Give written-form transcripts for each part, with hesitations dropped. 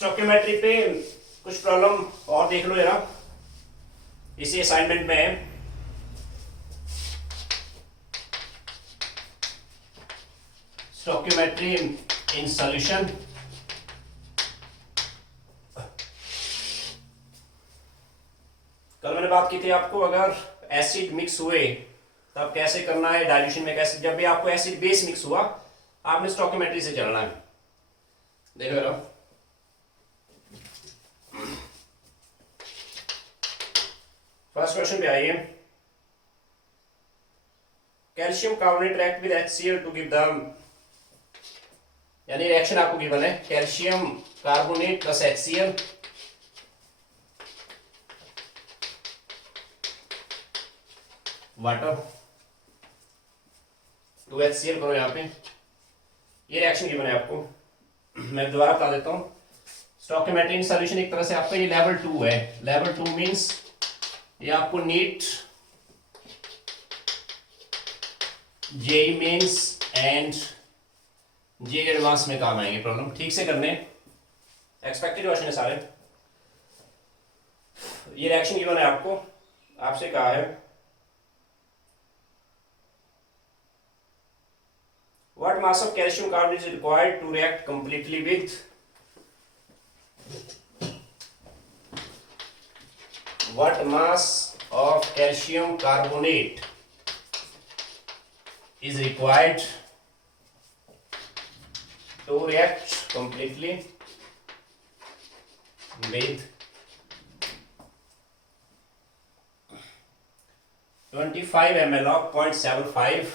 Stoichiometry पे कुछ problem और देख लो जरा, इसी असाइनमेंट में है। Stoichiometry in solution. कल मैंने बात की थी आपको, अगर एसिड मिक्स हुए तब कैसे करना है डाइल्यूशन में, कैसे जब भी आपको एसिड बेस मिक्स हुआ आपने स्टोकियोमेट्री से चलना है। देखो जरा, फर्स्ट क्वेश्चन पे आइए। Calcium carbonate react with HCl to give the, यानी रिएक्शन आपको गिवन है calcium carbonate plus HCl water, 2HCl करो यहाँ पे, ये रिएक्शन गिवन है आपको। मैं दोबारा बता देता हूँ। स्टोकियोमेट्री इन सॉल्यूशन एक तरह से आपका ये लेवल 2 है। लेवल 2 मींस ये आपको NEET, JEE mains and JEE advance में काम आएंगे प्रॉब्लम ठीक से करने। एक्सपेक्टेड क्वेश्चन है सारे। ये रिएक्शन गिवन है आपको, आपसे कहा है what mass of calcium carbonate is required to react completely with, what mass of calcium carbonate is required to react completely with 25 ml of 0.75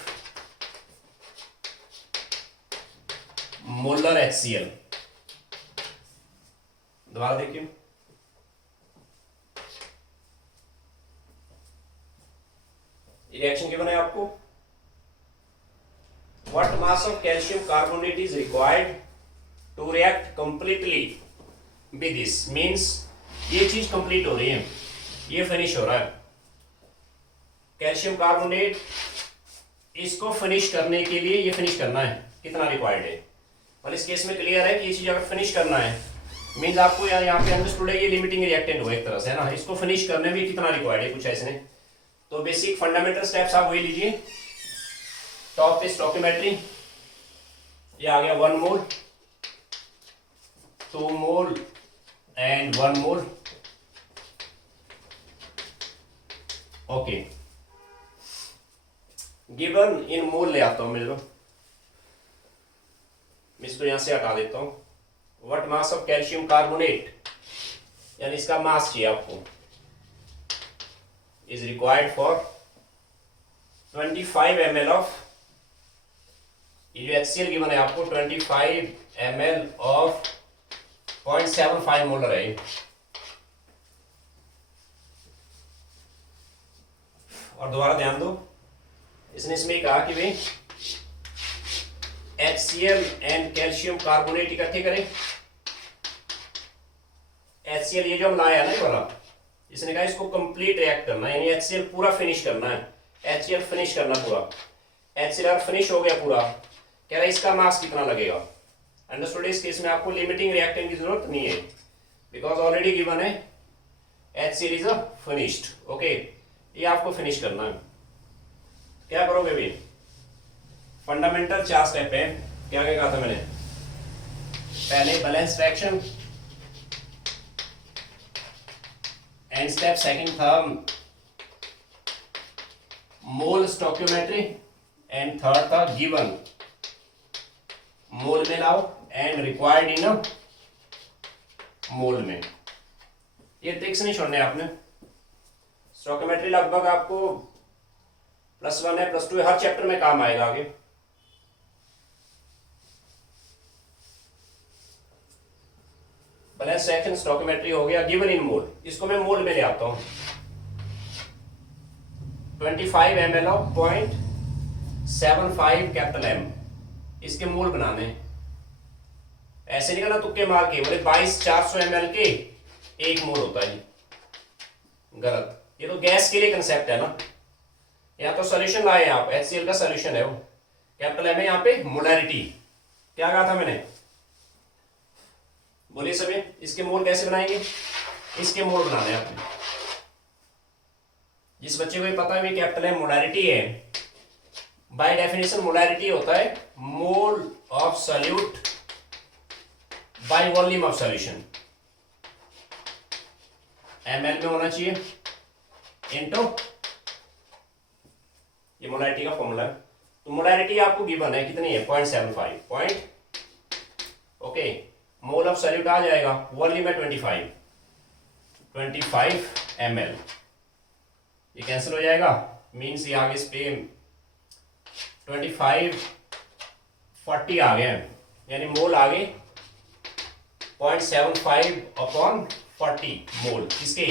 molar HCl। दोबारा देखिए, रिएक्शन गिवन है आपको what mass of calcium carbonate is required to react completely with this, means ये चीज complete हो रही है, ये फिनिश हो रहा है। कैल्शियम कार्बोनेट इसको फिनिश करने के लिए ये फिनिश करना है, कितना रिक्वायर्ड है। और इस केस में क्लियर है कि ये चीज अगर फिनिश करना है मींस आपको यहाँ पे अंडरस्टूड है ये लिमिटिंग रिएक्टेंट हो एक तरह से, है ना। इसको फिनिश करने में कितना रिक्वायर्ड है, कुछ ऐसे। तो बेसिक फंडामेंटल स्टेप्स आप वही लीजिए। टॉप पे स्टोकियोमेट्री, ये आ गया 1 mole, 2 mole and 1 mole. Okay, given in mole ले आता हूं मैं, जो इसको यहां से हटा देता हूं। What mass of calcium carbonate, यानी इसका मास चाहिए आपको, is required for 25 ml of, ये जो HCl गिवन है आपको 25 ml of 0.75 मोलर है। और दोबारा ध्यान दो, इसने इसमें कहा कि भाई HCl एंड कैल्शियम कार्बोनेट इकट्ठे करें। HCl ये जो हम लाया ना ये वाला, इसने कहा इसको कंप्लीट रिएक्ट करना है, यानी HCl पूरा फिनिश करना है। HCl फिनिश करना पूरा, HCl फिनिश हो गया पूरा, कह रहा है इसका मास कितना लगेगा। अंडरस्टूड। इस केस में आपको लिमिटिंग रिएक्टेंट की जरूरत नहीं है, बिकॉज ऑलरेडी गिवन है HCl is a finished. Okay, ये आपको फिनिश करना है। क्या करोगे भाई, फंडामेंटल 4 स्टेप है। क्या क्या कहा था मैंने, पहले balance reaction, and step second था मोल स्टोकियोमेट्री, एंड थर्ड था गिवन मोल में लाओ एंड रिक्वायर्ड इन मोल में। ये ट्रिक्स नहीं छोड़ने आपने। स्टोकियोमेट्री लगभग आपको +1 है, +2 है, हर चैप्टर में काम आएगा आगे। बैलेंस रिएक्शन स्टोकियोमेट्री हो गया, गिवन इन मोल, इसको मैं मोल में ले आता हूं। 25 ml ऑफ 0.75 कैपिटल M, इसके मोल बनाने। ऐसे नहीं करना तुक्के मार के, बोले 22,400 ml के 1 मोल होता है, गलत। ये तो गैस के लिए कंसेप्ट है ना। यहाँ तो सोल्यूशन लाए आप, HCl का सोल्यूशन है वो, कैपिटल M है यहाँ पे मोलैरिटी। क्या कहा था मैंने, बोलिए सभी, इसके मोल कैसे बनाएंगे? इसके मोल बनाने हैं आपने। जिस बच्चे को ये पता है भी कैपिटल है मोलारिटी है, बाय डेफिनेशन मोलारिटी होता है मोल of solute by volume of solution, ml में होना चाहिए इनटू, ये मोलारिटी का फॉर्मूला है। तो मोलारिटी आपको गिवन है कितनी है? 0.75 ओके। मोल ऑफ सॉल्यूट आ जाएगा, वॉल्यूम है 25 ml, ये कैंसिल हो जाएगा, मीन्स ये आगे इस पे 25 40 आ गया, यानी मोल आगे 0.75/40 मोल किसके?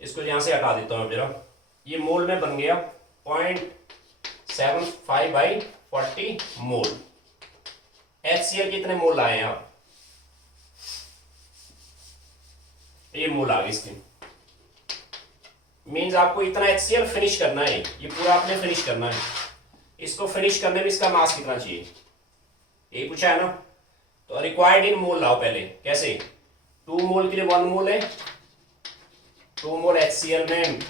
इसको यहां से हटा देता हूं जरा, ये मोल में बन गया 0.75/40 मोल। HCl कितने मोल आए हैं आप? ये मोल आ गए इसके, मीन्स आपको इतना HCl फिनिश करना है, ये पूरा आपने फिनिश करना है। इसको फिनिश करने में इसका मास कितना चाहिए, यही पूछा है ना। तो रिक्वायर्ड इन मोल लाओ पहले, कैसे? 2 मोल के लिए 1 मोल है, 2 मोल HCl में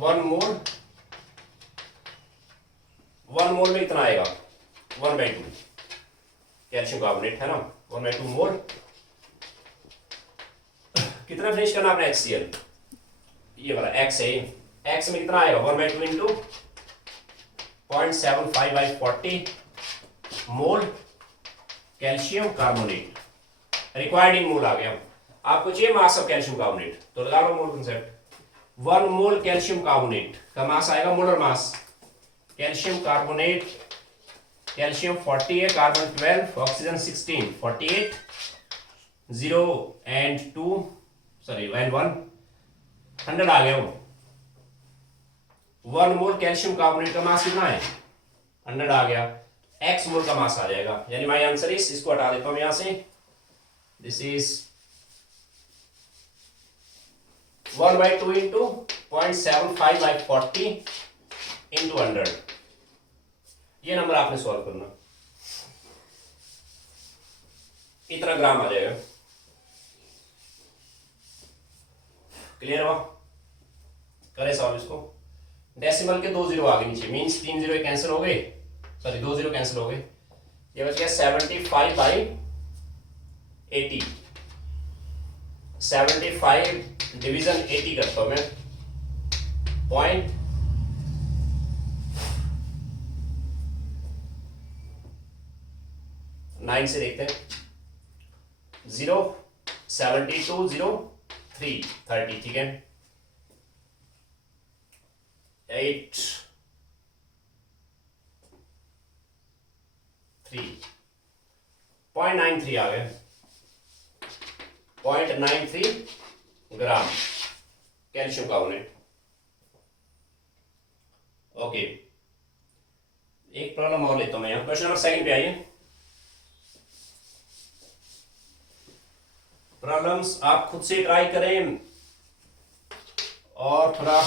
1 मोल, 1 मोल में कितना आएगा? 1/2 कैल्शियम कार्बोनेट है ना, 1/2 मोल। कितना फिनिश करना आपने HCl? ये वाला X है, X में कितना आएगा? 1/2 into 0.75/40 mole calcium carbonate. Required in mole आ गया। आपको चाहिए मास ऑफ कैल्शियम कार्बोनेट, तो लगा लो mole concept. 1 mole calcium carbonate का मास आएगा, molar mass. Calcium carbonate, calcium 40 है, carbon 12, oxygen 16, 48, 0 and 2 sorry and 1 100 आ गया वो। 1 मोल कैल्शियम कार्बोनेट का मास कितना है? 100 आ गया, x मोल का मास आ जाएगा, यानी माय आंसर इज, इसको हटा देता हूं यहां से, दिस इज 1/2 इंटू 0.75/40 इंटू 100। ये नंबर आपने सॉल्व करना, इतना ग्राम आ जाएगा। क्लियर हुआ? करें सॉल्व इसको। डेसिमल के 2 जीरो आगे नीचे, मीन्स 3 जीरो कैंसिल हो गए, सॉरी 2 जीरो कैंसिल हो गए, ये बच गया 75/80। 75 डिवीजन 80 करता हूं मैं, 0.9 से देखते हैं, 0 72 0 3 30, ठीक है, 8 3 0.93 आ गए, 0.93 ग्राम कैल्शियम कार्बोनेट। ओके, एक प्रॉब्लम और लेता हूं मैं यहां, क्वेश्चन नंबर 2 पे आइए। प्रॉब्लम्स आप खुद से ट्राई करें और थोड़ा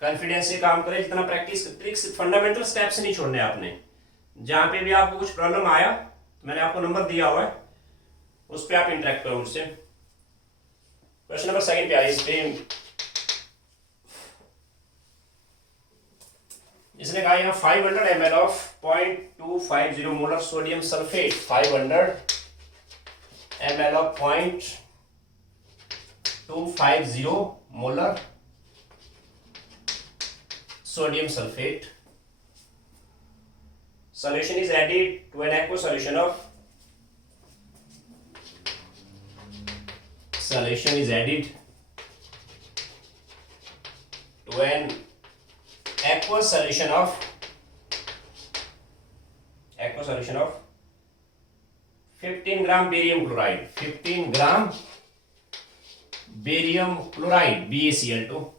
कॉन्फिडेंस से काम करें, जितना प्रैक्टिस, ट्रिक्स, फंडामेंटल स्टेप्स नहीं छोड़ने आपने। जहां पे भी आपको कुछ प्रॉब्लम आया तो मैंने आपको नंबर दिया हुआ है, उस पर आप इंटरेक्ट करो मुझसे। क्वेश्चन नंबर 2 पे आइए। इस पे इसने कहा यहाँ 500 ml of 0.250 molar sodium sulphate, 500 ml of 0.250 molar sodium sulfate solution is added to an aqueous solution of aqueous solution of 15 gram barium chloride, 15 gram barium chloride, BaCl2,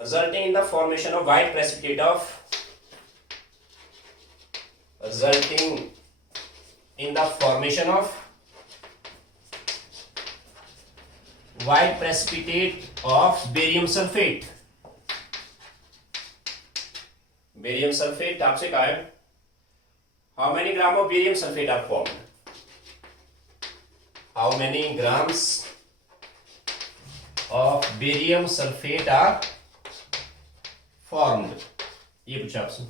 resulting in the formation of white precipitate of barium sulfate। Barium sulfate आपसे कहा है how many gram of barium sulfate are formed? How many grams of barium sulfate are formed? ये पूछा आपसे।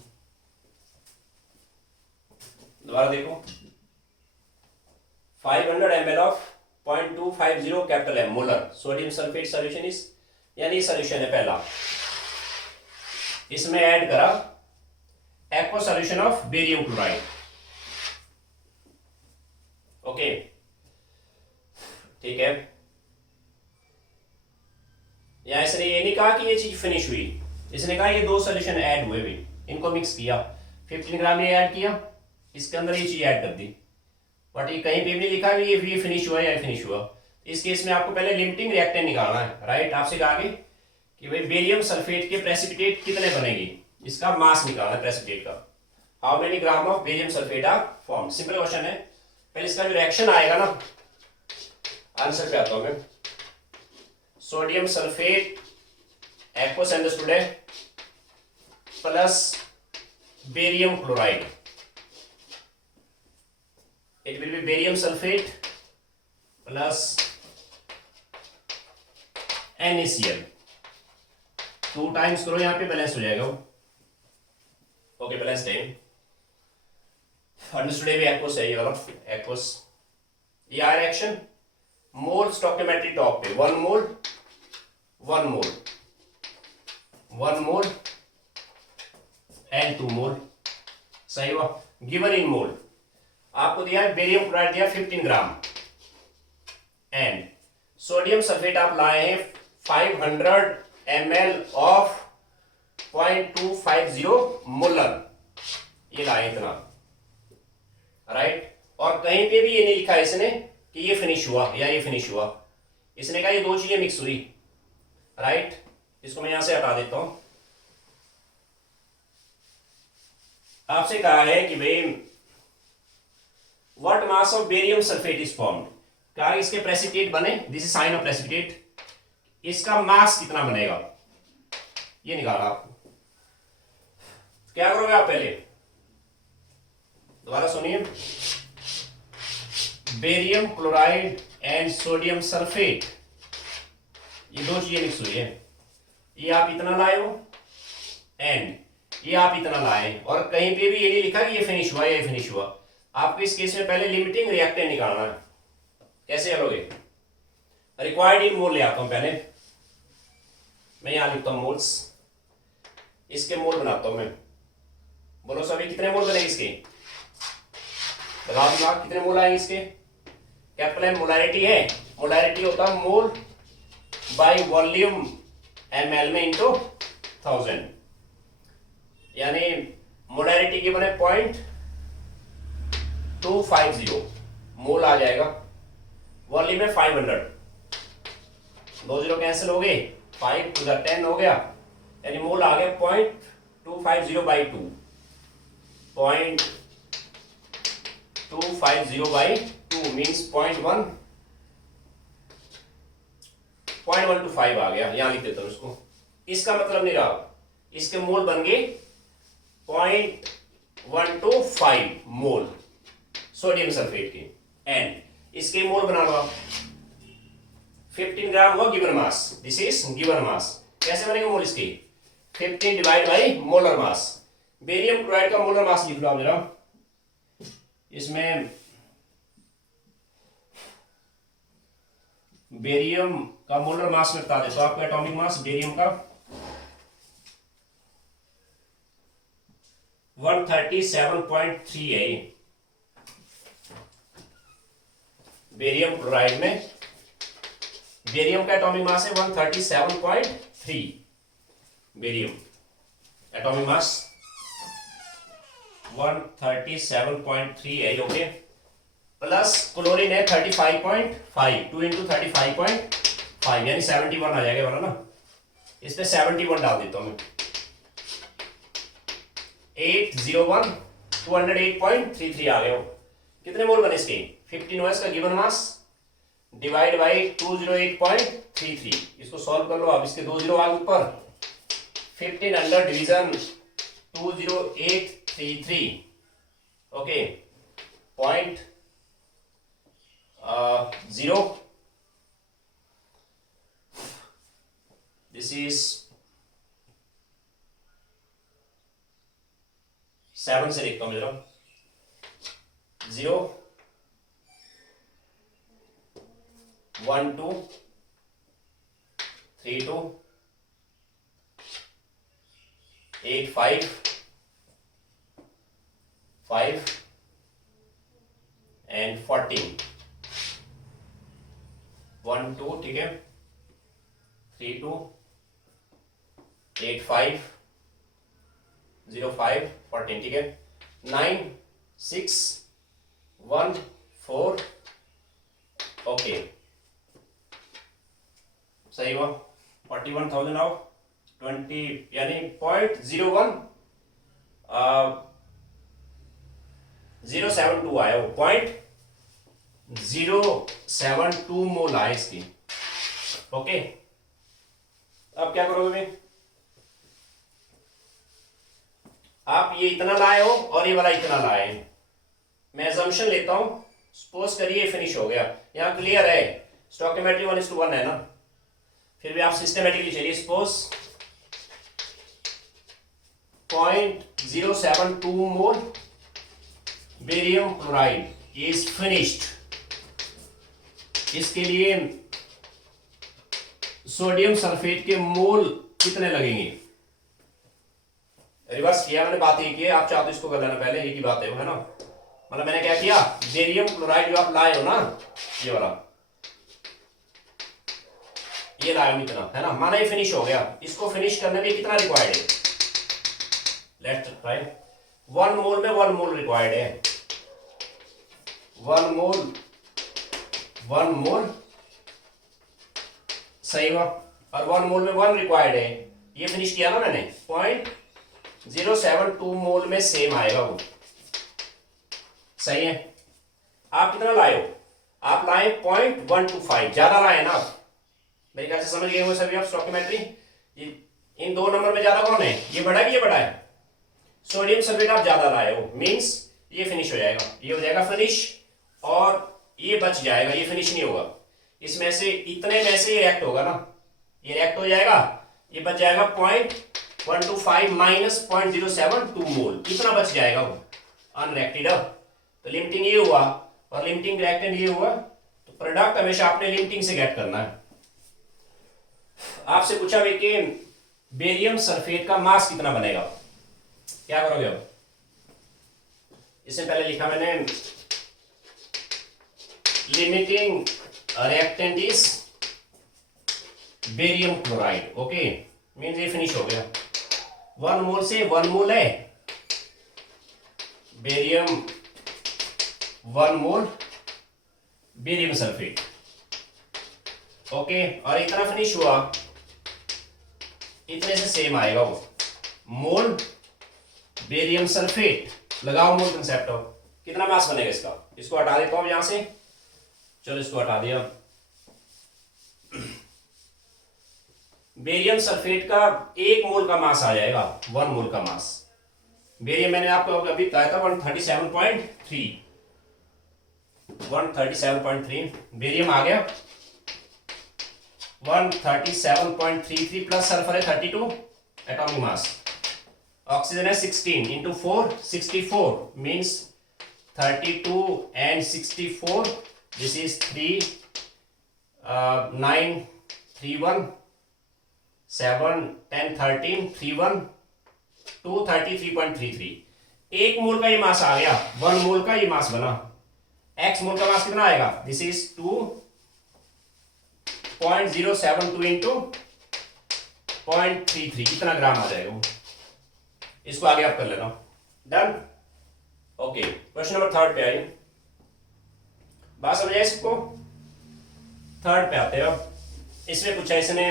दोबारा देखो, 500 ml of 0.250 capital M molar sodium sulfate solution is, यानी solution है पहला, इसमें ऐड करा aqua solution of barium chloride. Okay, ठीक है। यहां इसने ये नहीं कहा कि ये चीज फिनिश हुई, इसने कहा ये दो सोल्यूशन ऐड हुए भी, इनको मिक्स किया, 15 ग्राम ये ऐड किया, इसके अंदर ये चीज ऐड कर दी, बट ये कहीं पे भी नहीं लिखा कि ये फिनिश हुआ या फिनिश हुआ। इस केस में आपको पहले लिमिटिंग रिएक्टेंट निकालना है, राइट। आपसे कहा कि भाई बेरियम सल्फेट के प्रेसिपिटेट कितने बनेंगे, इसका मास निकालना है प्रेसिपिटेट का। How many gram of barium sulfate are form, simple question है। पहले इसका जो रिएक्शन आएगा ना, आंसर पे आता हूं मैं। सोडियम सल्फेट एक्वस अंडरस्टूड है plus barium chloride, it will be barium sulfate plus NaCl, 2 times करो, यहां पे बैलेंस हो जाएगा वो। ओके, बैलेंस टाइम अंडरस्टूड है भी एक्वस है ये वाला एक्वस। ये आ रिएक्शन मोल स्टोइकियोमेट्री टॉप पे 1 मोल 1 मोल 1 मोल एंड 2 मोल, सही हुआ। गिवन इन मोल आपको दिया है बेरियम क्लोराइड दिया 15 ग्राम एंड सोडियम सल्फेट आप लाए हैं 500 ml ऑफ 0.250 मोलर, ये लाए इतना, राइट। और कहीं पे भी ये नहीं लिखा इसने कि ये फिनिश हुआ या ये फिनिश हुआ, इसने कहा ये दो चीजें मिक्स हुई, राइट। इसको मैं यहां से हटा देता हूं। आपसे कहा है कि भाई What mass of barium sulfate is formed? क्या इसके प्रेसिपिटेट बने, this is sine of precipitate, इसका मास कितना बनेगा ये निकाला आपको। क्या करोगे आप, पहले दोबारा सुनिए, barium chloride and sodium sulphate, ये दो चीजें मिक्स हुई है, ये आप इतना लाए हो एंड ये आप इतना लाए, और कहीं पे भी ये नहीं लिखा कि ये फिनिश हुआ या फिनिश हुआ। आपको इस केस में पहले लिमिटिंग रिएक्टेंट निकालना है। कैसे करोगे, रिक्वायर्ड इन मोल ले आता हूं पहले, मैं यहां लिखता हूं मोल्स, इसके मोल बनाता हूं मैं। बोलो सभी कितने मोल बनेंगे इसके, बता दूंगा कितने मोल आएंगे इसके। कैपिटल एम मोलैरिटी है, मोलैरिटी होता है मोल बाय वॉल्यूम ml में इंटू 1000, यानी मोलैरिटी के बने 0.250 मोल आ जाएगा, वॉल्यूम में 500, 2 जीरो कैंसिल हो गए, 5 to the 10 हो गया, यानी मोल आ गया 0.250 by 2, 0.250 by 2 मीन्स 0.125 आ गया, यहां लिख देता हूं इसको। इसका मतलब नहीं रहा, इसके मोल बन गए 0.125 मोल सोडियम सल्फेट के, एंड इसके मोल बना लो आप 15 ग्राम हुआ given mass, this is given mass. कैसे बनेगा मोल इसके, 15 divide by molar mass. Barium chloride का मोलर मास लिख लो आप जरा, इसमें बेरियम का मोलर मास में बता देता हूं आपका, एटॉमिक मास बेरियम का 137.3 है। बेरियम क्लोराइड में बेरियम का एटॉमिक मास है 137.3, बेरियम एटॉमिक मास 137.3 है, ओके। प्लस क्लोरीन है 35.5, 2 into 35.5 यानी 71 आ जाएगा वाला ना, इस पे 71 डाल देता हूं मैं, 801 208.33 आ गए हो। कितने मोल बने इसके, 15 हुआ इसका गिवन मास डिवाइड बाई 208.33, इसको सॉल्व कर लो आप, इसके 2 जीरो आगे ऊपर, 15 under division 20833 Okay, point 0. This is 7 से लिखता हूँ जरा. 0 1 2 3 2 8 5 5 and 14. 1 2, ठीक है. 3 2 8 5 0 5 14, ठीक है. 9 6 1 4. ओके, सही हुआ. 41,000 आओ 20 यानी 0.01 072 आया वो. 0.072 मोल आए इसकी. ओके, अब क्या करोगे भाई, आप ये इतना लाए हो और ये वाला इतना लाए. मैं assumption लेता हूं, सपोज करिए फिनिश हो गया. यहां क्लियर है, स्टोइकियोमेट्री 1:1 है ना. फिर भी आप सिस्टमेटिकली चलिए. Suppose 0.072 mole barium chloride is finished. इसके लिए सोडियम सल्फेट के मोल कितने लगेंगे? रिवर्स किया मैंने, बात ये की है. आप चाहो तो इसको कर लेना पहले, एक ही बात है ना. मतलब मैंने क्या किया, बेरियम क्लोराइड जो आप लाए हो ना, ये वाला, ये लाए हो इतना, है ना. माना ये फिनिश हो गया. इसको फिनिश करने में कितना रिक्वायर्ड है? Let's try. 1 मोल में 1 मोल रिक्वायर्ड है. 1 मोल सही हुआ. और 1 मोल में 1 रिक्वायर्ड है. ये फिनिश किया ना मैंने. 0.072 मोल में सेम आएगा वो. सही है. आप कितना लाए हो? आप लाए 0.125, ज्यादा लाए ना आप. मेरे ख्याल से समझ गए हो सभी आप स्टोइकियोमेट्री. इन दो नंबर में ज्यादा कौन है? ये बड़ा है कि ये बड़ा है? सोडियम सल्फेट आप ज्यादा लाए हो, मींस ये फिनिश हो जाएगा. ये हो जाएगा फिनिश और ये बच जाएगा, ये फिनिश नहीं होगा. इसमें से इतने में से ये रिएक्ट होगा ना, ये रिएक्ट हो जाएगा. ये बच जाएगा 0.125 माइनस 0.072 मोल. इतना बच जाएगा वो अनरिएक्टेड. तो लिमिटिंग ये हुआ और लिमिटिंग रिएक्टेंट ये हुआ. तो प्रोडक्ट हमेशा आपने लिमिटिंग से गेट करना है. आपसे पूछा भाई कि बेरियम सल्फेट का मास कितना बनेगा, क्या करोगे अब? इससे पहले लिखा मैंने limiting reactant is barium chloride. Okay, means ये फिनिश हो गया. 1 मोल से 1 मोल है बेरियम, 1 मोल बेरियम सल्फेट. ओके, और इतना फिनिश हुआ, इतने से सेम आएगा वो मोल बेरियम सल्फेट. लगाओ मोल कंसेप्ट. हो कितना मास बनेगा इसका? इसको हटा देता हूं यहां से. चलो इसको हटा दिया. बेरियम सल्फेट का 1 मोल का मास आ जाएगा. 1 मोल का मास. बेरियम मैंने आपको अभी बताया था 137.3. 137.3 बेरियम आ गया. 137.33 प्लस सल्फर है 32 एटॉमिक मास. ऑक्सीजन है 16 into 4 64 means 32 and 64. This is 3 9 3 1 7 10 13 3 1 2 33.33. 1 मोल का ये मास आ गया. 1 मोल का ये मास बना. एक्स मोल का मास कितना आएगा? This is 2.072 into 0.33. कितना ग्राम आ जाएगा वो? इसको आगे आप कर लेना. डन. ओके, क्वेश्चन नंबर 3 पे आइए. बात समझ आए सबको? 3 पे आते हैं. अब इसमें पूछा इसने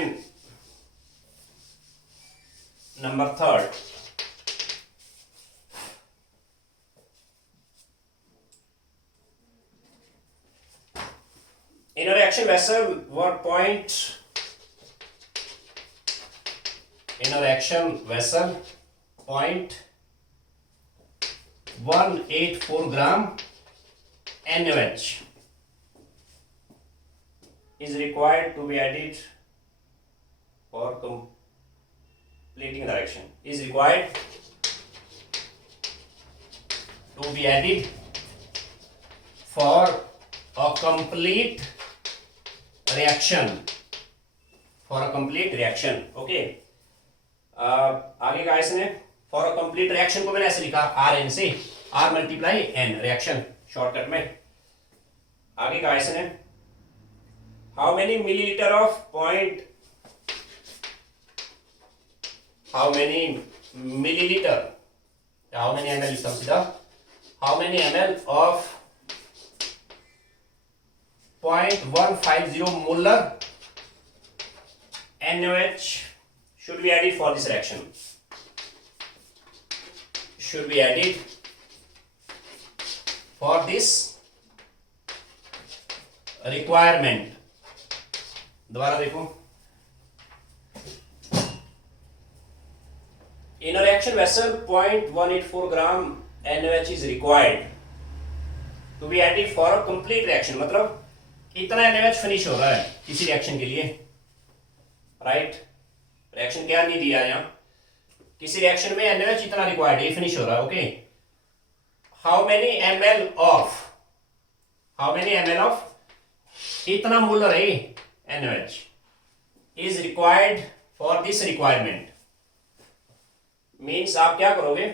number 3. In a reaction vessel, what point in a reaction vessel point 184 gram NaOH is required to be added for completing the reaction. Is required to be added for a complete reaction. For a complete reaction. Okay. आगे का इसने for a complete reaction को मैंने ऐसे लिखा RN से R multiply N reaction shortcut में. आगे का इसने how many millilitre of point how many millilitre how many ml लिखता हूं सीधा how many ml of 0.150 molar NaOH should be added for this reaction. Should be added for this requirement. दोबारा देखो. In a reaction vessel, 0.184 gram NaOH is required to be added for a complete reaction. मतलब इतना NaOH finish हो रहा है किसी reaction के लिए, राइट? रिएक्शन क्या नहीं दिया यहाँ, किसी रिएक्शन में NaOH इतना रिक्वायर्ड है, फिनिश हो रहा है. Okay. How many ml of इतना मोलर है NaOH is required for this requirement. Means आप क्या करोगे,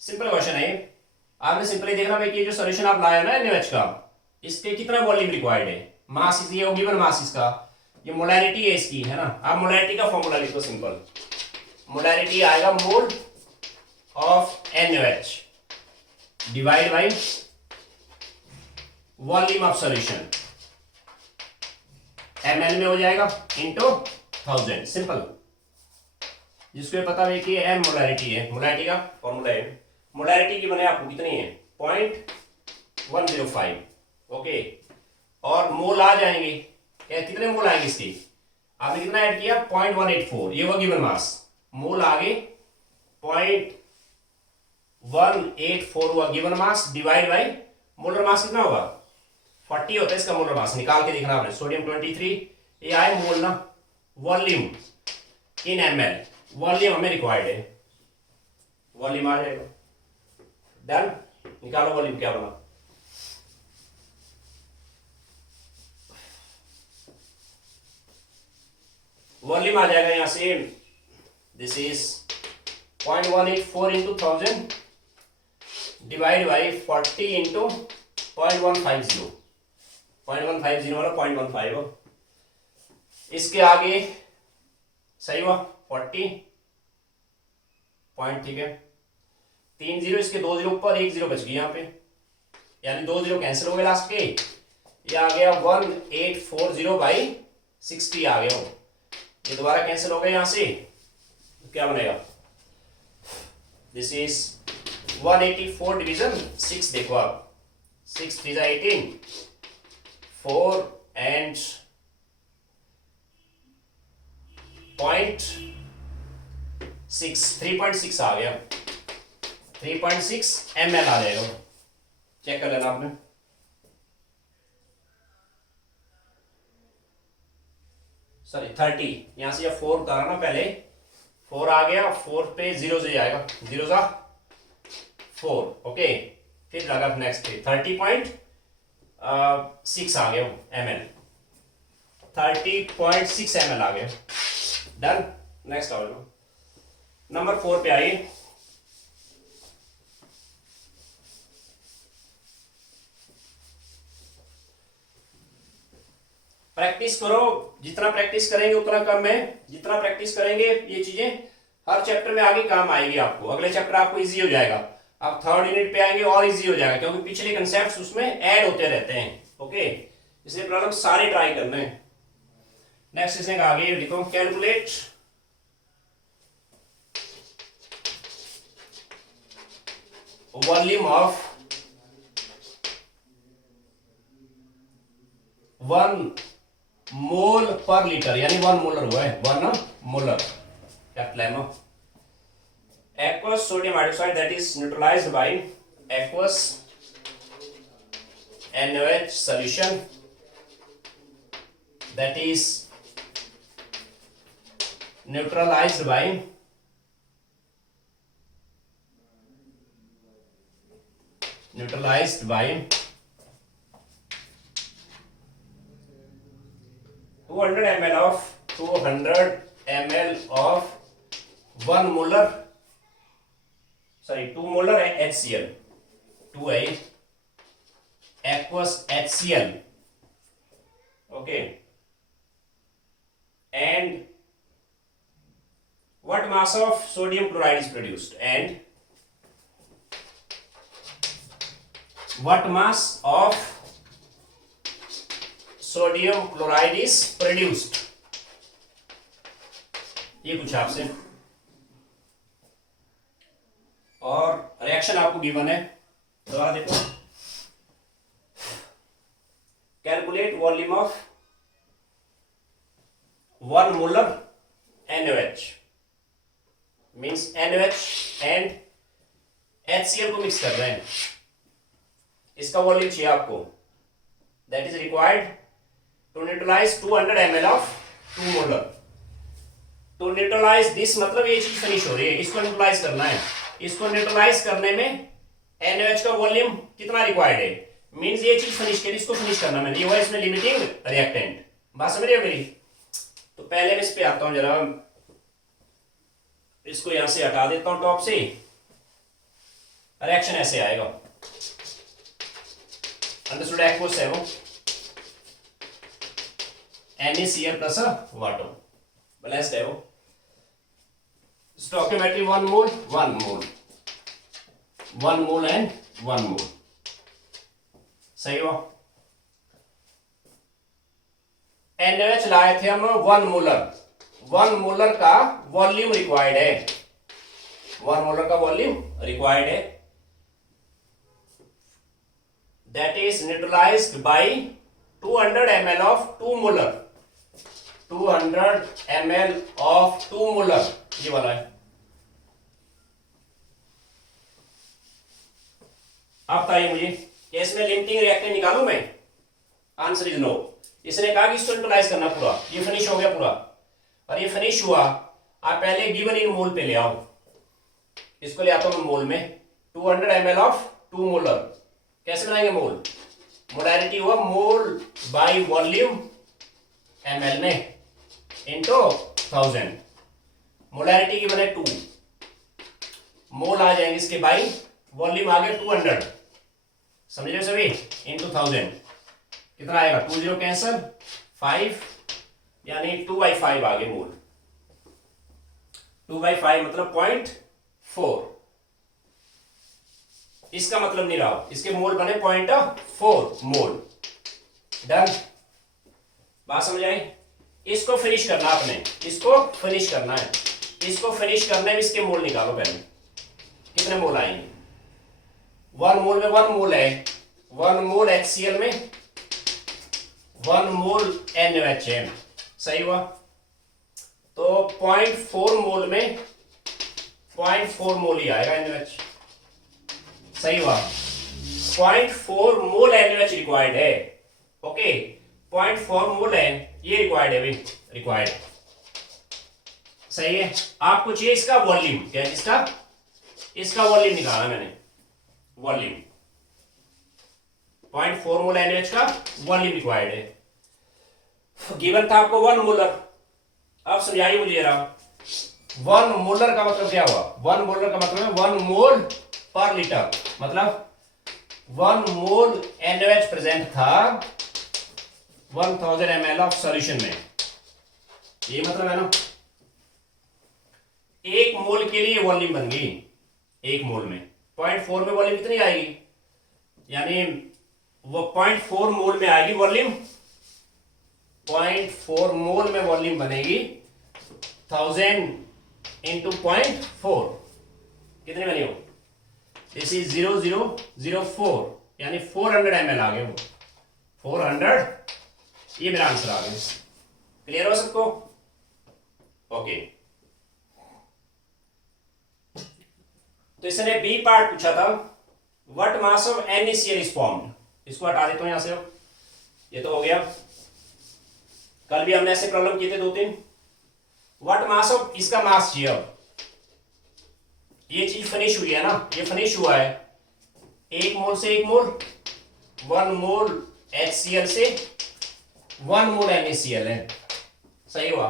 सिंपल क्वेश्चन है. आपने सिंपली देखना भाई कि जो सोल्यूशन आप लाए ना NaOH का, इसके कितना वॉल्यूम रिक्वायर्ड है. मास ये होगी गिवन मास, इसका ये मोलैरिटी है इसकी, है ना. आप मोलैरिटी का फॉर्मूला लिखो सिंपल. मोलैरिटी आएगा mole of NaOH divide by volume of solution, ml में हो जाएगा इनटू 1000. सिंपल. जिसको ये पता है कि m मोलैरिटी है, मोलैरिटी का फॉर्मूला है. मोलैरिटी की बने आपको कितनी है 0.105. ओके. और मोल आ जाएंगे, कितने मोल आएंगे इसके, आपने कितना ऐड किया 0.184, ये वो गिवन मास. मोल आगे 0.184 हुआ given mass divide by molar mass कितना होगा 40 होता है इसका मोलर मास. निकाल के देखना आपने. सोडियम 23, ये आए मोल ना. वॉल्यूम इन ml, वॉल्यूम हमें रिक्वायर्ड है, वॉल्यूम आ जाएगा. डन. निकालो वॉल्यूम क्या बना. वॉल्यूम आ जाएगा यहां से, this is 0.184 into 1000 divide by 40 into 0.150. 0.150 मतलब 0.15 हो. इसके आगे सही हुआ 40 पॉइंट, ठीक है. 3 जीरो, इसके 2 जीरो ऊपर 1 जीरो बच गई यहाँ पे, यानी 2 जीरो कैंसिल हो गए लास्ट के. ये आ गया 1840 बाई 60 आ गया. ये दोबारा कैंसिल हो गया यहां से, तो क्या बनेगा, दिस इज 184 डिवीजन 6. देखो आप 6 3 18, 4 एंड 0.6, 3.6 आ गया. 3.6 ml आ जाएगा. चेक कर लेना आपने. सॉरी 30, यहां से 4 करा ना पहले, 4 आ गया, 4 पे 0 से जाएगा, 0 सा 4. ओके. फिर लगा नेक्स्ट पे 30.6 आ गया ml, 30.6 ml आ गया. डन. नेक्स्ट आओ नंबर 4 पे आइए. प्रैक्टिस करो, जितना प्रैक्टिस करेंगे उतना कम है. जितना प्रैक्टिस करेंगे ये चीजें हर चैप्टर में आगे काम आएगी आपको. अगले चैप्टर आपको इजी हो जाएगा. आप थर्ड यूनिट पे आएंगे और इजी हो जाएगा, क्योंकि पिछले कंसेप्ट्स उसमें ऐड होते रहते हैं. ओके. इसलिए प्रॉब्लम सारे ट्राई करने हैं. नेक्स्ट इसने आगे लिखो, कैलकुलेट वॉल्यूम ऑफ 1 मोल पर लीटर, यानी 1 मोलर हुआ है, 1 molar capital M aqueous sodium hydroxide that is neutralized by aqueous NaOH solution that is neutralized by neutralized by 200 ml of 200 ml of 1 molar, sorry, 2 molar HCl, 2 aqueous HCl, okay, and what mass of sodium chloride is produced, and what mass of sodium chloride is produced, ये पूछा आपसे। और reaction आपको given है, दोबारा देखो, calculate volume of 1 molar NaOH, means NaOH and HCl को mix कर रहे हैं, इसका वॉल्यूम चाहिए आपको, that is required to neutralise 200 ml of 2 molar। To neutralise this मतलब ये चीज फिनिश हो रही है, इसको न्यूट्रलाइज करना है, इसको न्यूट्रलाइज करने में NaOH का वॉल्यूम कितना रिक्वायर्ड है, मींस ये चीज फिनिश कर, इसको फिनिश करना मैंने, ये हुआ इसमें लिमिटिंग रिएक्टेंट। बात समझ रहे हो मेरी? तो पहले मैं इस पे आता हूं, जरा इसको यहां से हटा देता हूं टॉप से, रिएक्शन ऐसे आएगा, अंडरस्टूड? एक्वस है वो, NaCl प्लस वाटर, बैलेंस्ड है वो, stoichiometry 1 mole 1 mole 1 mole and 1 मोल, सही हो? NaOH लाए थे हम 1 मोलर, 1 मोलर का वॉल्यूम रिक्वायर्ड है, 1 मोलर का वॉल्यूम रिक्वायर्ड है, that is neutralized by 200 ml of 2 molar, 200 ml of 2 molar, ये वाला है। आप बताइए मुझे, इसमें लिमिटिंग रिएक्टेंट निकालूं मैं? Answer is no. इसने कहा कि इसको न्यूट्रलाइज करना पूरा, ये फिनिश हो गया पूरा, और ये फिनिश हुआ, आप पहले गिवन इन मोल पे ले आओ, इसको ले आता हूं मैं मोल में, 200 ml ऑफ 2 मोलर, कैसे बनाएंगे मोल? मोलैरिटी हुआ मोल बाय वॉल्यूम ml में इनटू 1000, मोलैरिटी की बने 2, मोल आ जाएंगे इसके बाई वॉल्यूम आ गया 200, समझ रहे हो सभी, इनटू 1000 कितना आएगा, 20 कैंसल 5, यानी 2/5 आ गए मोल, 2/5 मतलब 0.4, इसका मतलब नहीं रहा, इसके मोल बने 0.4 मोल, डन? बात समझ आई? इसको फिनिश करना आपने, इसको फिनिश करना है, इसको फिनिश करने में इसके मोल निकालो पहले, कितने मोल आएंगे? 1 मोल में 1 मोल है, 1 मोल HCl में 1 मोल NaOH है, सही हुआ? तो 0.4 मोल में 0.4 मोल ही आएगा NaOH, सही हुआ? 0.4 मोल NaOH रिक्वायर्ड है, ओके, 0.4 मोल है, ये रिक्वायर्ड है भाई, रिक्वायर्ड, सही है? आपको चाहिए इसका वॉल्यूम, क्या है इसका? इसका वॉल्यूम निकाला मैंने, वॉल्यूम 0.4 मोल NaOH का वॉल्यूम रिक्वायर्ड है, गिवन था आपको 1 मोलर। अब समझाइए मुझे जरा, 1 मोलर का मतलब क्या हुआ? 1 मोलर का मतलब है 1 मोल पर लीटर, मतलब 1 मोल NaOH प्रेजेंट था 1000 ml ऑफ सॉल्यूशन में, ये मतलब है ना, 1 मोल के लिए वॉल्यूम बन गई, 1 मोल में 0.4 में वॉल्यूम कितनी आएगी, यानी वो 0.4 मोल में आएगी वॉल्यूम, 0.4 मोल में वॉल्यूम बनेगी 1000 इंटू 0.4, कितनी बनी हो? दिस इज 0004, यानी 400 ml आ गए वो, 400, ये मेरा आंसर आ गया। क्लियर हो सबको? ओके, तो इसने बी पार्ट पूछा था, what mass of NaCl is formed. इसको हटा देता हूं यहां से। ये तो हो गया, कल भी हमने ऐसे प्रॉब्लम किए थे 2-3। व्हाट मास ऑफ, इसका मास चाहिए। अब ये चीज फिनिश हुई है ना, ये फिनिश हुआ है 1 मोल से 1 मोल, 1 मोल HCl से 1 मोल NaCl है, सही हुआ।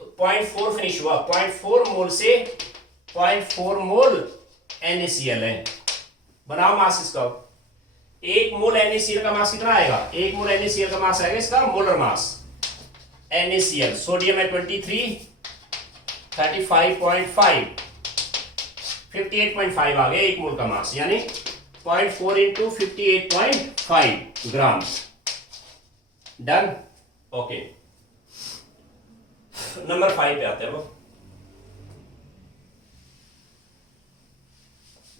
तो 0.4 फिनिश हुआ, 0.4 मोल से 0.4 मोल NaCl है। बनाओ मास इसका। 1 मोल NaCl का मास कितना आएगा? 1 मोल NaCl का मास आएगा इसका मोलर मास। NaCl सोडियम है 23, 35.5, 58.5 आ गया 1 मोल का मास, यानी 0.4 into 58.5 gram. Done, okay. Number 5 पे आते हैं वो।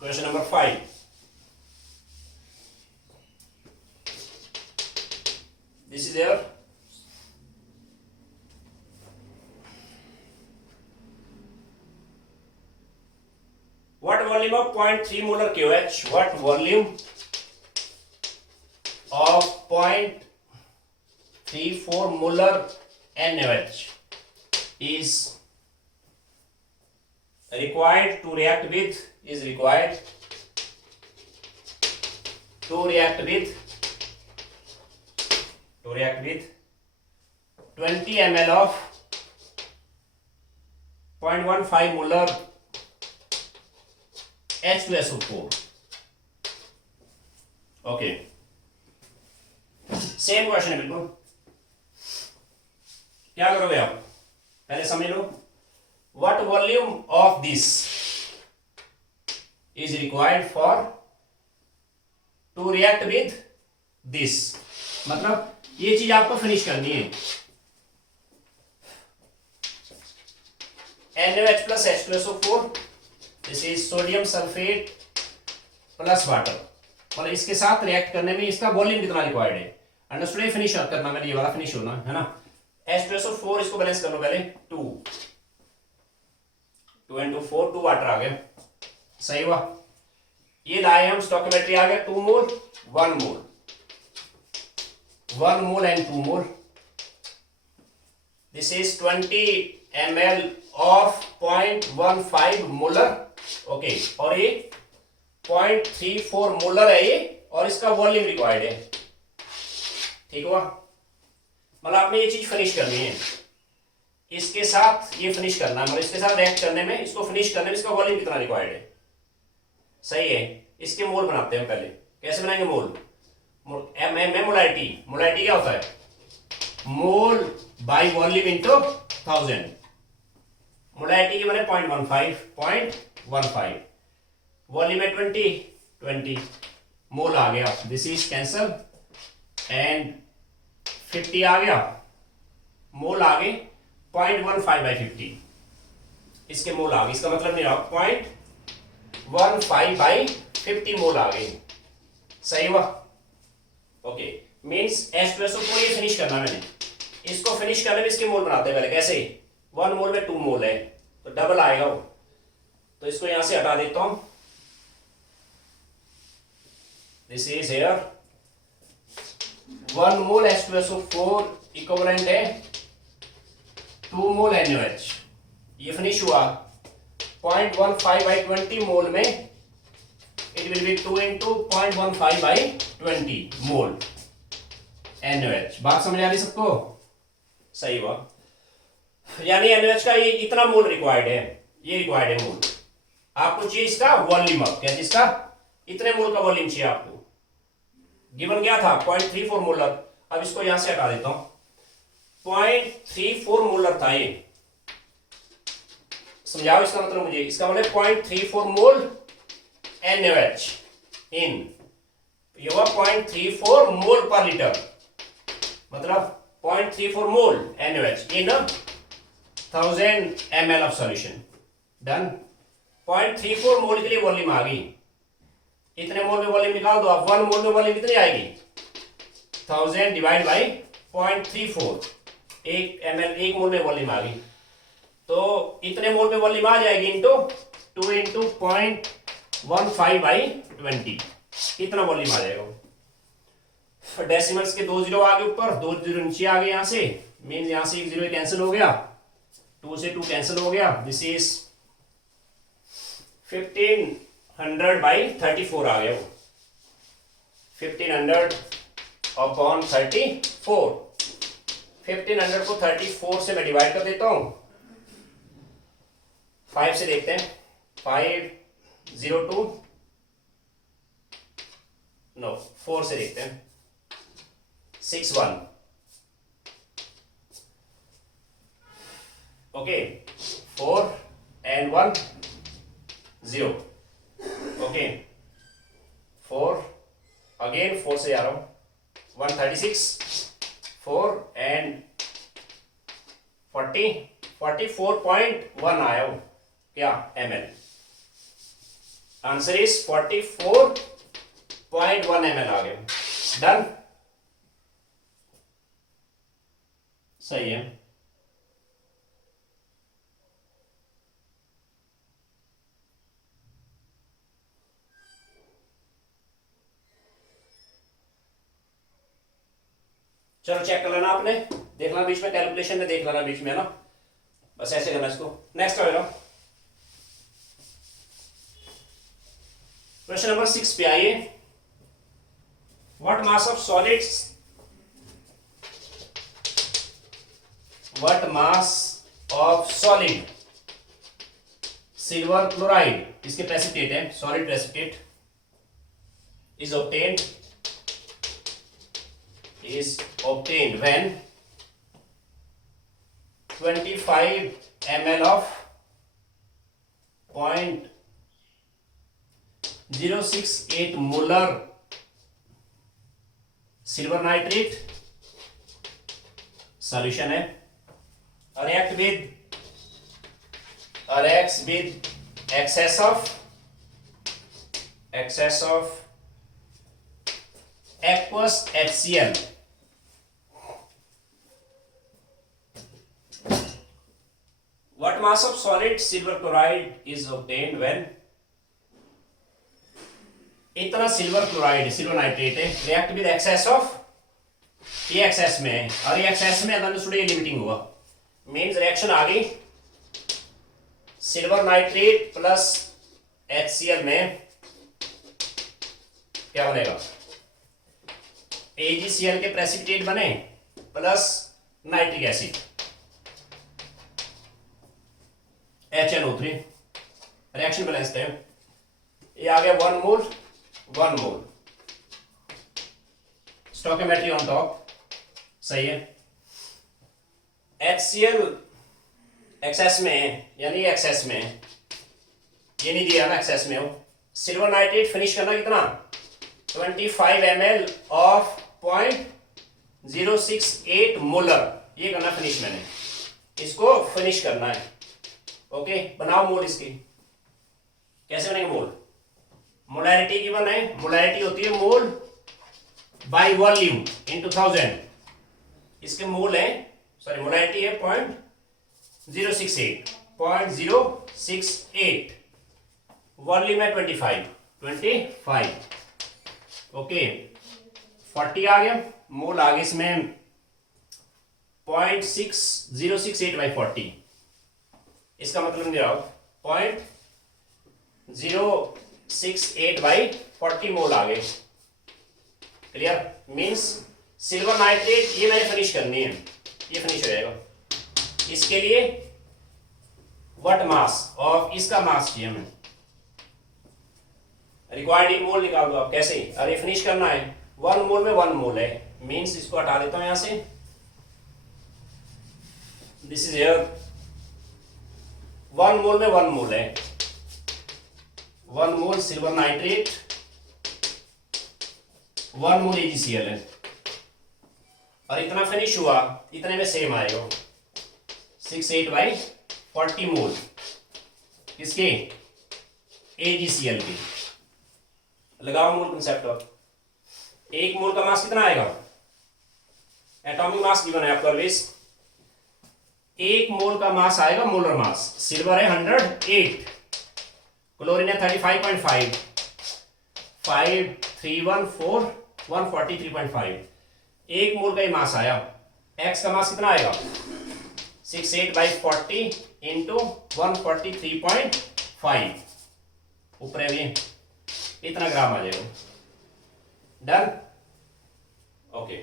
Question number 5, this is there. What volume of 0.3 molar KOH? What volume of 0.34 molar NaOH is required to react with 20 ml of 0.15 molar H2SO4। Okay, same question है बिल्कुल। क्या करोगे आप, पहले समझ लो। What volume of this is required for to react with this, मतलब ये चीज आपको फिनिश करनी है। NaOH plus H2SO4, this is sodium sulphate plus water, मतलब इसके साथ रिएक्ट करने में इसका वॉल्यूम कितना रिक्वायर्ड है। अंडरस्टूड? फिनिश करना मैंने, ये वाला फिनिश होना है ना। H2SO4 इसको बैलेंस कर लो पहले, 2 into 4, 2 वाटर आ गया, सही हुआ। ये लाए हम स्टोइकियोमेट्री आ गया, 2 मोल 1 मोल, 1 mole and 2 mole. This is 20 ml of 0.15 molar, okay. और ये 0.34 मोलर है ये, और इसका वॉल्यूम रिक्वायर्ड है, ठीक हुआ। मतलब आपने ये चीज फिनिश करनी है, इसके साथ ये फिनिश करना है, मतलब इसके साथ रिएक्ट करने में, इसको फिनिश करने में इसका वॉल्यूम कितना रिक्वायर्ड है, सही है। इसके मोल बनाते हैं पहले। कैसे बनाएंगे मोल? मोलारिटी क्या होता है? मोल बाई वॉल्यूम इंटू 1000। मोलारिटी के बने 0.15, वॉल्यूम है 20, मोल आ गया, दिस इज कैंसल, एंड 50 आ गया, मोल आ गए 0.15/50, इसके मोल आ गए। इसका मतलब नहीं रहा, 0.15/50 मोल आ गए, सही हुआ। ओके, मीन्स H2SO4 ये फिनिश करना मैंने। इसको फिनिश करने में इसके मोल बनाते हैं पहले। कैसे? 1 मोल में 2 मोल है, तो डबल आएगा वो। तो इसको यहां से हटा देता हूं, this is here 1 mole H2SO4 equivalent है 2 मोल NaOH। ये फिनिश हुआ 0.15/20 मोल में, it will be 2 into 0.15/20 mole NaOH। बात समझ आ रही सबको? सही हुआ। यानी NaOH का ये इतना मोल रिक्वायर्ड है, ये रिक्वायर्ड है मोल। आपको चाहिए इसका वॉल्यूम, अब क्या इसका इतने मोल का वॉल्यूम चाहिए आपको। गिवन क्या था? 0.34 मोलर। अब इसको यहां से हटा देता हूं, 0.34 मोलर था ये। समझाओ इसका मतलब मुझे। इसका मतलब 0.34 मोल NaOH इन, ये हुआ 0.34 मोल पर लीटर, मतलब 0.34 मोल NaOH in 1000 ml of solution. Done. 0.34 मोल के लिए वॉल्यूम आ गई। इतने मोल में वॉल्यूम निकाल दो आप। 1 मोल में वॉल्यूम कितनी आएगी? 1000 डिवाइड बाई 0.34, 1 ml, 1 मोल में वॉल्यूम आ गई। तो इतने मोल में वॉल्यूम आ जाएगी इंटू 2 into 15/20 कितना वॉल्यूम आ जाएगा। डेसिमल्स के 2 जीरो आगे ऊपर, 2 जीरो नीचे आ गए यहां से, मीन्स यहां से 1 जीरो कैंसिल हो गया, 2 से 2 कैंसिल हो गया। दिस इज 1500/34 आ गया वो, 1500/34। 1500 को 34 से मैं डिवाइड कर देता हूं, 5 से देखते हैं, 502 नो 4 से देखते हैं, 61 ओके, 4 and 1 0 ओके, 4 अगेन 4 से आ रहा हूं, 136 4 and 44.1 आया हूं क्या ml। आंसर इज 44.1 ml आ गया। डन, सही है। चलो चेक कर लेना, आपने देखना बीच में, कैलकुलेशन में देख लेना बीच में, है ना, बस ऐसे करना इसको। नेक्स्ट आ जाओ, क्वेश्चन नंबर 6 पे आइए। What mass of solids, what mass of solid silver chloride, इसके प्रेसिपिटेट है, solid precipitate is obtained when 25 ml of 0.068 molar silver nitrate solution है, reacts with excess of aqueous HCl। What mass of solid silver chloride is obtained when, इतना silver chloride, silver nitrate है, react with access of, ये access में है, और ये access में अगर स्टूडेंट लिमिटिंग हुआ, मींस रिएक्शन आ गई सिल्वर नाइट्रेट प्लस HCl में क्या बनेगा, AgCl के प्रेसिपिटेट बने plus nitric acid HNO3, reaction balance time, ये आ गया 1 मोल स्टोइकियोमेट्री ऑन टॉप, सही है। HCl एक्सेस में है, यानी एक्सेस में है, ये नहीं दिया ना एक्सेस में हो। सिल्वर नाइट्रेट फिनिश करना कितना, 25 ml ऑफ 0.068 मोलर, ये करना फिनिश मैंने, इसको फिनिश करना है। ओके, बनाओ मोल इसकी, कैसे बनेंगे मोल, मोलैरिटी गिवन है, मोलैरिटी होती है मोल बाय वॉल्यूम इन 2000, इसके मोल है, सॉरी मोलैरिटी है 0.068 वॉल्यूम है 25 ओके, 40 आ गया, मोल आ गया इसमें 0.6068/40, इसका मतलब नहीं रहा 0.068/40 मोल आ गए। क्लियर, मींस सिल्वर नाइट्रेट ये मैंने फिनिश करनी है, ये फिनिश हो जाएगा। इसके लिए व्हाट मास ऑफ, इसका मास चाहिए हमें, रिक्वायर्ड इन मोल निकाल दो आप, कैसे, अरे फिनिश करना है, 1 मोल में 1 मोल है, मींस इसको हटा देता हूं यहां से, दिस इज हियर 1 मोल में 1 मोल है, 1 मोल सिल्वर नाइट्रेट, 1 मोल AgCl है, और इतना फिनिश हुआ, इतने में सेम आएगा 68/40 मोल किसके, AgCl के। लगाओ मोल कंसेप्ट ऑफ, 1 मोल का मास कितना आएगा, एटॉमिक मास गिवन है आपका ऑलवेज, 1 मोल का मास आएगा, मोलर मास, सिल्वर है 108, क्लोरीन है 35.5, 5314 143.5, एक मोल का ही मास आया। एक्स का मास कितना आएगा 68/40 इंटू 143.5, ऊपर है ये इतना ग्राम आ जाएगा। Done, okay.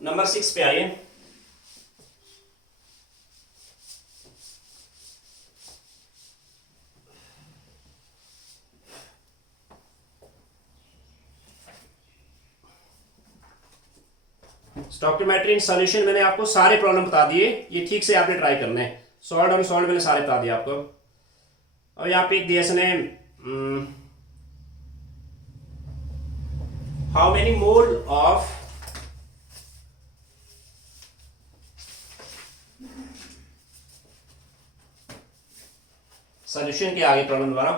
नंबर 6 पे आइए। स्टोइकियोमेट्री इन सॉल्यूशन मैंने आपको सारे प्रॉब्लम बता दिए, ये ठीक से आपने ट्राई करना है। सॉल्व अनसॉल्व मैंने सारे बता दिए आपको। और यहाँ पे एक दिया इसने how many mole of solution के आगे प्रॉब्लम द्वारा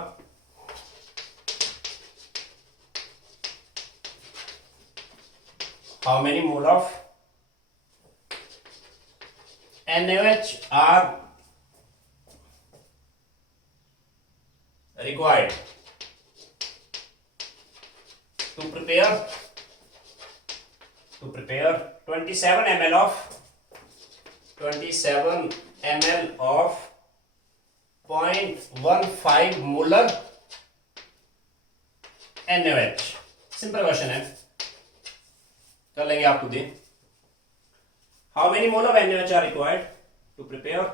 how many mole of NaOH are required to prepare 27 ml of 0.15 molar NaOH। Simple question है, कर लेंगे आपको दे। How many mole of NaOH are required to prepare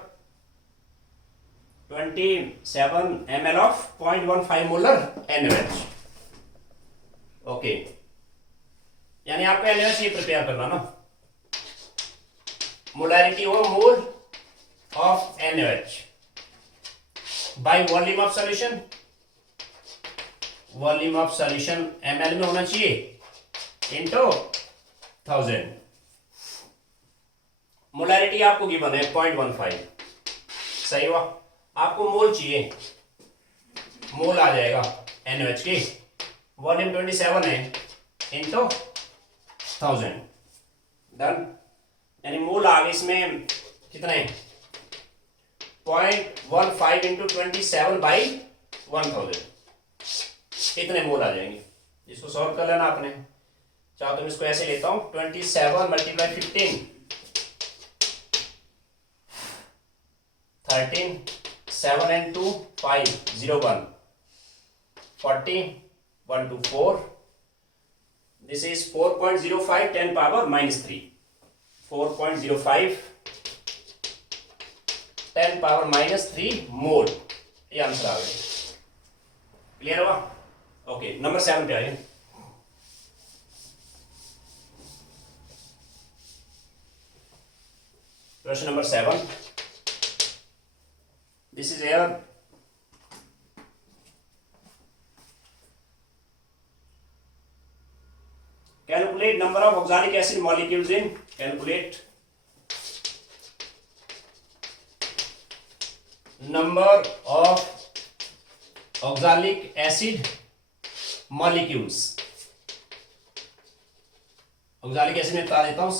27 ml of 0.15 molar NaOH? Okay, यानी आपको NaOH ये prepare करना ना, molarity और mole of NaOH by volume of solution. Volume of solution ml में होना चाहिए इनटू 1000। मोलैरिटी आपको गिवन है 0.15, सही हुआ। आपको मोल चाहिए, मोल आ जाएगा NaOH की, वॉल्यूम 27 है इनटू 1000। डन, यानी मोल आ गए इसमें कितने 0.15 इंटू 27/1000, इतने मोल आ जाएंगे। इसको सॉल्व कर लेना आपने, चाहो तो मैं इसको ऐसे लेता हूं 27 multiply 15 13 7 and 2 5 0 1 40 1 2 4, this is 4.05 10 power minus 3, 4.05 10 power minus 3 मोल, ये आंसर आ गया। क्लियर हुआ? ओके, नंबर 7 पे आइए। प्रश्न number 7, this is here calculate number of oxalic acid molecules in calculate number of oxalic acid molecules। oxalic acid में बता देता हूं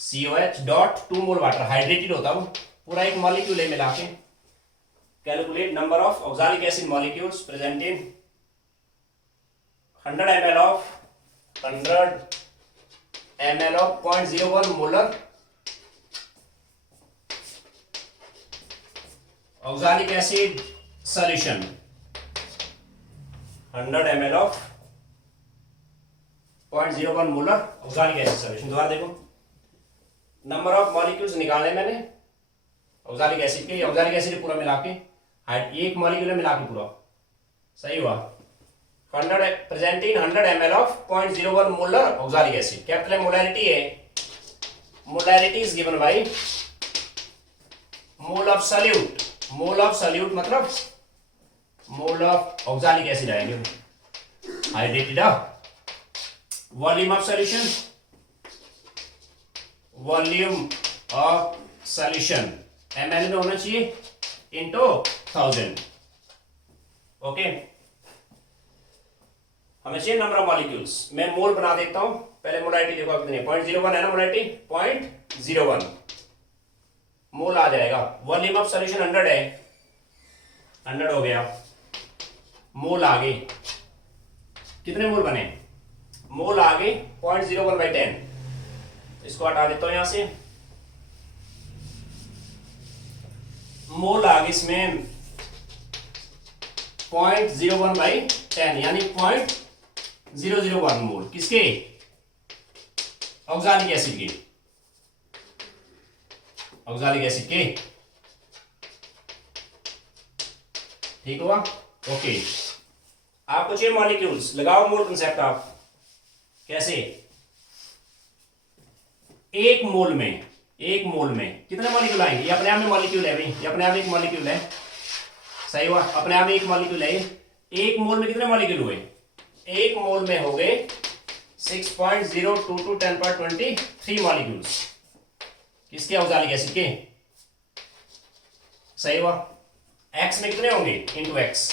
COH डॉट 2 मोल वाटर, हाइड्रेटेड होता हूं पूरा एक मॉलिक्यूल है मिला के। Calculate number of oxalic acid molecules present in 100 ml of 0.01 molar oxalic acid solution. 100 ml of 0.01 molar oxalic acid solution. दोबारा देखो, नंबर ऑफ मॉलिक्यूल्स निकाले मैंने ऑक्सालिक एसिड के, ऑक्सालिक एसिड पूरा मिला के एक मॉलिक्यूल मिला के पूरा, सही हुआ। 100 present in 100 ml of 0.01 molar oxalic acid. Capital molarity है, molarity is given by mole of solute. Mole of solute मतलब मोल ऑफ ऑक्सालिक एसिड आएंगे hydrated. Volume of solution, volume of solution ml में होना चाहिए into 1000। Okay, हमें चाहिए number of molecules, मैं मोल बना देता हूं पहले मोलारिटी देखो कितनी है, 0.01 है ना मोलारिटी, 0.01 मोल आ जाएगा। वॉल्यूम ऑफ सॉल्यूशन 100 है, 100 हो गया। मोल आ गए, कितने मोल बने, मोल आ गए 0.01/10। इसको हटा देता हूं यहां से, मोल आ गए इसमें 0.01/10 यानी 0.001 मोल किसके, ऑक्सैलिक एसिड के, ऑक्सैलिक एसिड के। ठीक हुआ, ओके। आपको चाहिए मॉलिक्यूल्स, लगाओ मोल कंसेप्ट आप। कैसे, एक मोल में कितने मॉलिक्यूल आएंगे, ये अपने आप में मॉलिक्यूल है भाई, ये अपने आप में एक मॉलिक्यूल है, सही हुआ, अपने आप में एक मॉलिक्यूल है। एक मोल में कितने मॉलिक्यूल हुए, एक मोल में हो गए 6.022 10^23 मॉलिक्यूल्स किसके, ऑक्सैलिक एसिड के, सही हुआ। एक्स में कितने होंगे, इंटू एक्स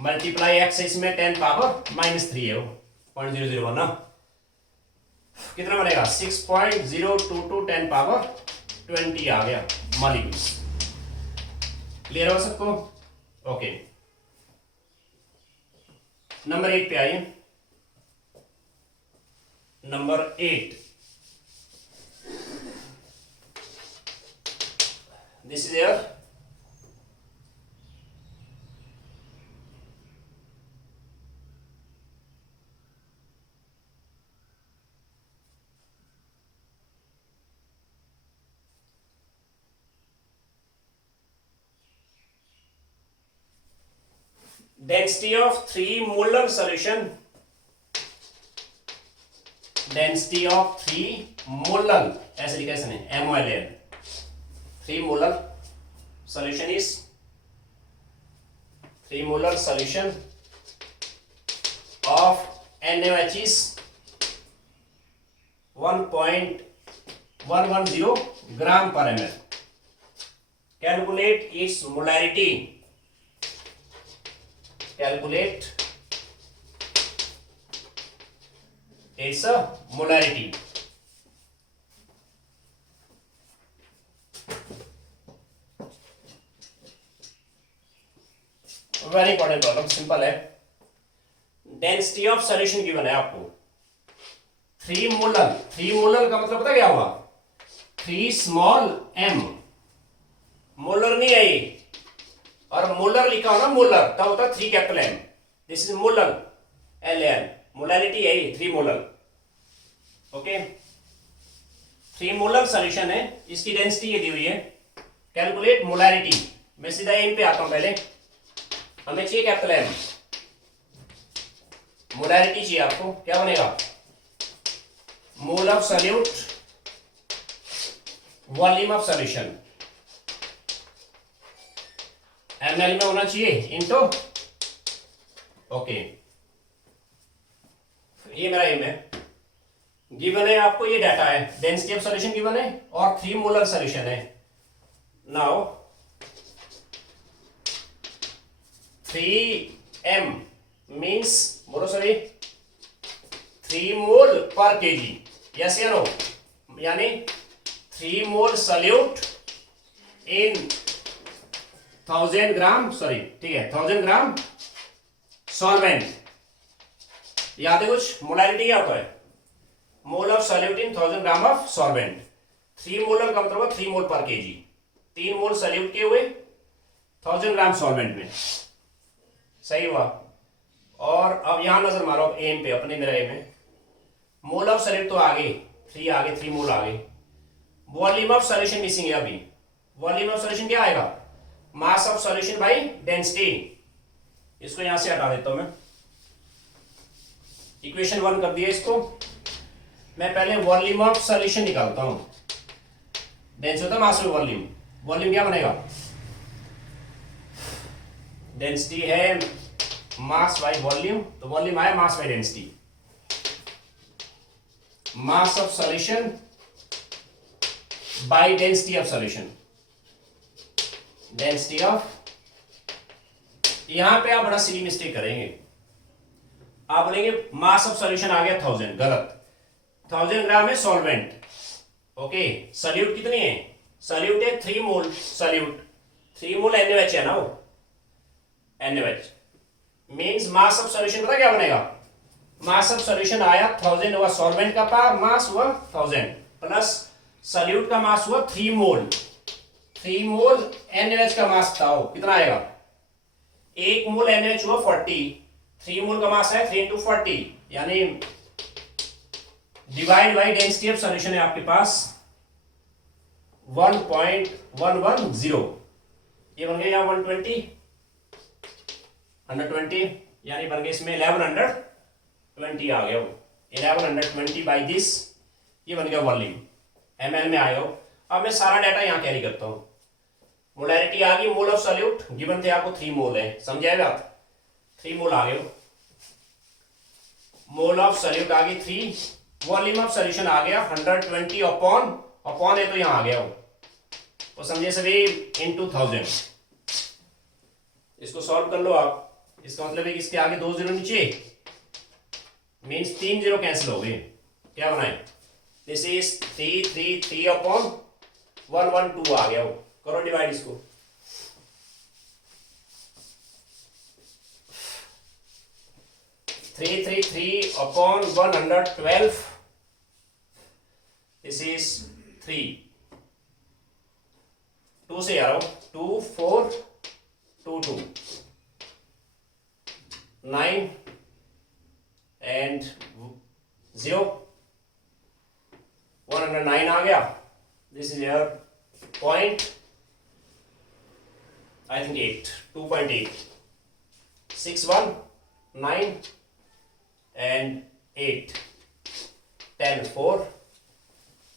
मल्टीप्लाई एक्स, इसमें 10⁻³ है वो 0.001 ना, कितना बनेगा 6.022 10⁻20 आ गया मॉलिक्यूल्स। क्लियर हो सबको, ओके। नंबर 8 पे आइए, number 8, this is your density of 3 molar solution, density of 3 molar, ऐसे लिखा इसने MOLL, 3 molar solution is 3 molar solution of NaOH is 1.110 gram per ml. Calculate its molarity. Calculate its molarity. Very important problem, simple है। Density of solution given है आपको 3 molar, 3 molar का मतलब पता क्या हुआ, 3 स्मॉल m, मोलर नहीं है ये, और मोलर लिखा हो ना मोलर तब होता है 3 capital M, this is molar LN, molarity है ये 3 मोलर, ओके। 3 मोलर सॉल्यूशन है, इसकी डेंसिटी ये दी हुई है। कैलकुलेट मोलैरिटी, मैं सीधा M पे आता हूं, पहले हमें चाहिए कैपिटल M, मोलैरिटी चाहिए आपको, क्या बनेगा मोल of solute volume of solution, ml में होना चाहिए इनटू, ओके। ये मेरा एम है, गिवन है आपको, ये डाटा है, डेंसिटी ऑफ सॉल्यूशन गिवन है और 3 मोलर सॉल्यूशन है। नाउ 3m मींस बोलो सॉरी 3 मोल पर केजी, यस या नो, यानी 3 मोल सॉल्यूट इन 1000 ग्राम, सॉरी ठीक है 1000 ग्राम सॉल्वेंट, याद है कुछ, मोलैरिटी क्या होता है, मोल of solute in 1000 gram of solvent, 3 molar का मतलब 3 मोल पर केजी, 3 मोल सॉल्यूट के हुए 1000 ग्राम सॉल्वेंट में, सही हुआ। और अब यहां नजर मारो एम पे, अपने मेरा एम है, मोल ऑफ सॉल्यूट तो आ गए 3 आ गए, 3 मोल आ गए, वॉल्यूम ऑफ सॉल्यूशन मिसिंग है अभी। वॉल्यूम ऑफ सॉल्यूशन क्या आएगा, mass of solution by density, इसको यहां से हटा देता हूं मैं, इक्वेशन 1 कर दिया इसको। मैं पहले वॉल्यूम ऑफ सॉल्यूशन निकालता हूं, डेंसिटी होता है मास में वॉल्यूम, वॉल्यूम क्या बनेगा, डेंसिटी है मास बाई वॉल्यूम, तो वॉल्यूम आया mass by density, mass of solution by density of solution, density of, यहां पे आप बड़ा सिली मिस्टेक करेंगे, आप बोलेंगे मास ऑफ सॉल्यूशन आ गया 1000, गलत। 1000 ग्राम है सॉल्वेंट, ओके। सॉल्यूट कितनी है? सॉल्यूट है 3 मोल, सॉल्यूट 3 मोल NaOH है ना, वो NaOH means mass of solution पता क्या बनेगा? मास ऑफ सॉल्यूशन आया 1000 हुआ, सॉल्वेंट का मास हुआ 1000 प्लस सॉल्यूट का मास हुआ 3 मोल, 3 मोल NaOH का मास था, कितना आएगा? 1 मोल NaOH हुआ 40, 3 मोल का मास है 3 into 40, यानी divide by density of solution है आपके पास 1.110, ये बन गया 120 120, यानी बन गया इसमें 1120 आ गया, 1120 बाई दिस, ये बन गया वॉल्यूम, ml में आएगा। अब मैं सारा डाटा यहाँ कैरी करता हूँ। मोलैरिटी आ गई, मोल ऑफ सॉल्यूट गिवन थे आपको 3 मोल है, समझे आप? 3 मोल आ गए, मोल ऑफ सॉल्यूट आ गई 3, वॉल्यूम ऑफ सॉल्यूशन आ गया 120 अपॉन है तो यहाँ आ गया वो समझे सभी इनटू 1000। इसको सॉल्व कर लो आप, इसका मतलब है कि इसके आगे 2 जीरो नीचे मींस 3 जीरो कैंसिल हो गए, क्या बनाए? दिस इज 3 अपॉन 112 आ गया वो, करो डिवाइड इसको। थ्री अपॉन 112, दिस इज 3, 2 से आ रहा हूं, 2 4 2 2 9 एंड 0, 109 आ गया। This is your point, I think 8, 2.8, 6 1 9 and 8 10 4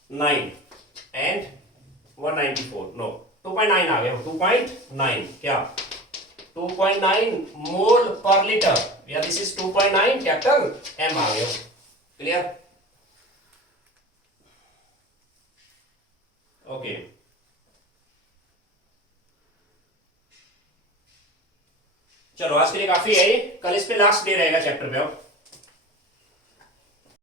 9 and 194, no 2.9 आ गया, 2.9 क्या 2.9 मोल पर लीटर, या दिस इज 2.9 कैपिटल M आ गया, क्लियर? ओके, चलो आज के लिए काफी है, कल इस पे लास्ट डे रहेगा चैप्टर पे। अब